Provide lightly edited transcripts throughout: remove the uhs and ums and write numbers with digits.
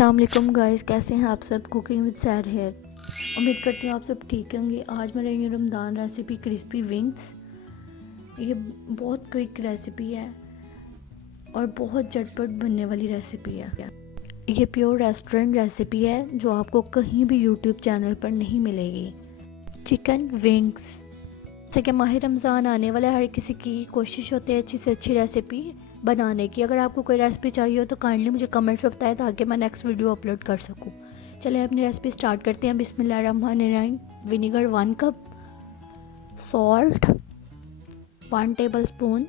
अस्सलाम वालेकुम गाइस, कैसे हैं आप सब। कुकिंग विद सैर हेयर। उम्मीद करती हूँ आप सब ठीक होंगे। आज मैं रही हूँ रमज़ान रेसिपी क्रिस्पी विंग्स। ये बहुत क्विक रेसिपी है और बहुत झटपट बनने वाली रेसिपी है। ये प्योर रेस्टोरेंट रेसिपी है जो आपको कहीं भी यूट्यूब चैनल पर नहीं मिलेगी। Chicken wings. जैसे कि माह रमज़ान आने वाला है, हर किसी की कोशिश होती है अच्छी से अच्छी रेसिपी बनाने की। अगर आपको कोई रेसिपी चाहिए हो तो काइंडली मुझे कमेंट्स में बताएं ताकि मैं नेक्स्ट वीडियो अपलोड कर सकूं। चलिए अपनी रेसिपी स्टार्ट करते हैं। बिस्मिल्लाहिर्रहमानिर्रहीम। Vinegar 1 cup, salt 1 table spoon,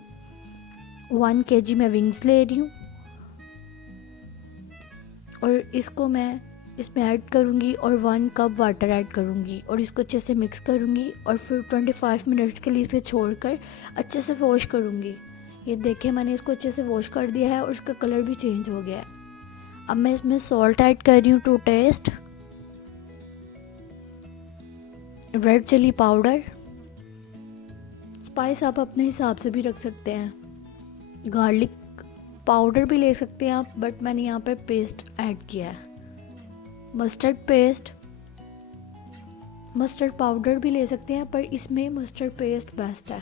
1 kg मैं विंग्स ले रही हूँ और इसको मैं इसमें ऐड करूँगी और 1 कप वाटर ऐड करूँगी और इसको अच्छे से मिक्स करूँगी और फिर 25 मिनट्स के लिए इसे छोड़कर अच्छे से वॉश करूँगी। ये देखिए मैंने इसको अच्छे से वॉश कर दिया है और इसका कलर भी चेंज हो गया है। अब मैं इसमें सॉल्ट ऐड कर रही हूँ to taste, red chilli powder, spice आप अपने हिसाब से भी रख सकते हैं, गार्लिक पाउडर भी ले सकते हैं आप, बट मैंने यहाँ पर पेस्ट ऐड किया है, मस्टर्ड पेस्ट, मस्टर्ड पाउडर भी ले सकते हैं पर इसमें मस्टर्ड पेस्ट बेस्ट है।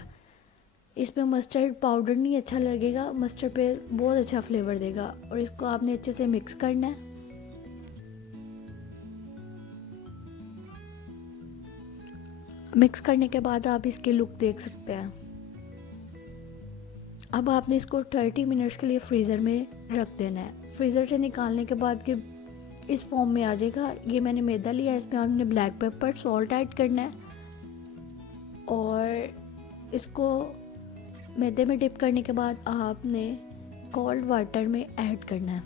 इसमें मस्टर्ड पाउडर नहीं अच्छा लगेगा, मस्टर्ड पेस्ट बहुत अच्छा फ्लेवर देगा। और इसको आपने अच्छे से मिक्स करना है। मिक्स करने के बाद आप इसकी लुक देख सकते हैं। अब आपने इसको 30 मिनट्स के लिए फ्रीज़र में रख देना है। फ्रीज़र से निकालने के बाद कि इस फॉर्म में आ जाएगा। ये मैंने मैदा लिया है, इसमें आपने ब्लैक पेपर, सॉल्ट ऐड करना है और इसको मैदे में डिप करने के बाद आपने कोल्ड वाटर में ऐड करना है।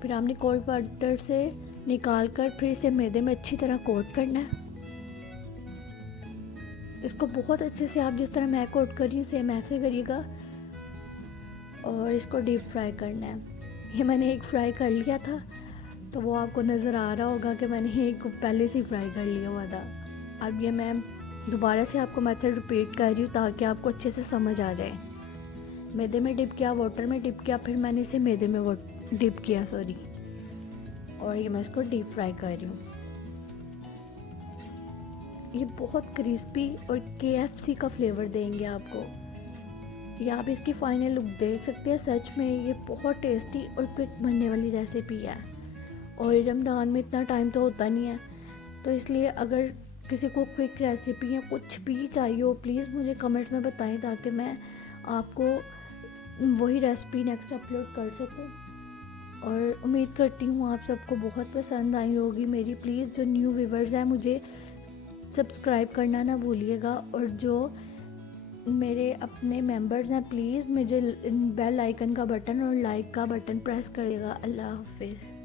फिर आपने कोल्ड वाटर से निकाल कर फिर इसे मैदे में अच्छी तरह कोट करना है। इसको बहुत अच्छे से आप जिस तरह मैं कोट कर रही हूँ सेम ऐसे करिएगा और इसको डीप फ्राई करना है। ये मैंने एक फ्राई कर लिया था तो वो आपको नज़र आ रहा होगा कि मैंने एक पहले से फ्राई कर लिया हुआ था। अब ये मैं दोबारा से आपको मेथड रिपीट कर रही हूँ ताकि आपको अच्छे से समझ आ जाए। मैदे में डिप किया, वाटर में डिप किया, फिर मैंने इसे मैदे में वो डिप किया और ये मैं इसको डीप फ्राई कर रही हूँ। ये बहुत क्रिस्पी और KFC का फ्लेवर देंगे आपको। ये आप इसकी फाइनल लुक देख सकते हैं। सच में ये बहुत टेस्टी और क्विक बनने वाली रेसिपी है और रमज़ान में इतना टाइम तो होता नहीं है, तो इसलिए अगर किसी को क्विक रेसिपी या कुछ भी चाहिए हो प्लीज़ मुझे कमेंट्स में बताएं ताकि मैं आपको वही रेसिपी नेक्स्ट अपलोड कर सकूं। और उम्मीद करती हूँ आप सबको बहुत पसंद आई होगी मेरी। प्लीज़ जो न्यू व्यूवर्स हैं मुझे सब्सक्राइब करना ना भूलिएगा और जो मेरे अपने मेंबर्स हैं प्लीज़ मुझे बेल आइकन का बटन और लाइक का बटन प्रेस करिएगा। अल्लाह हाफिज़।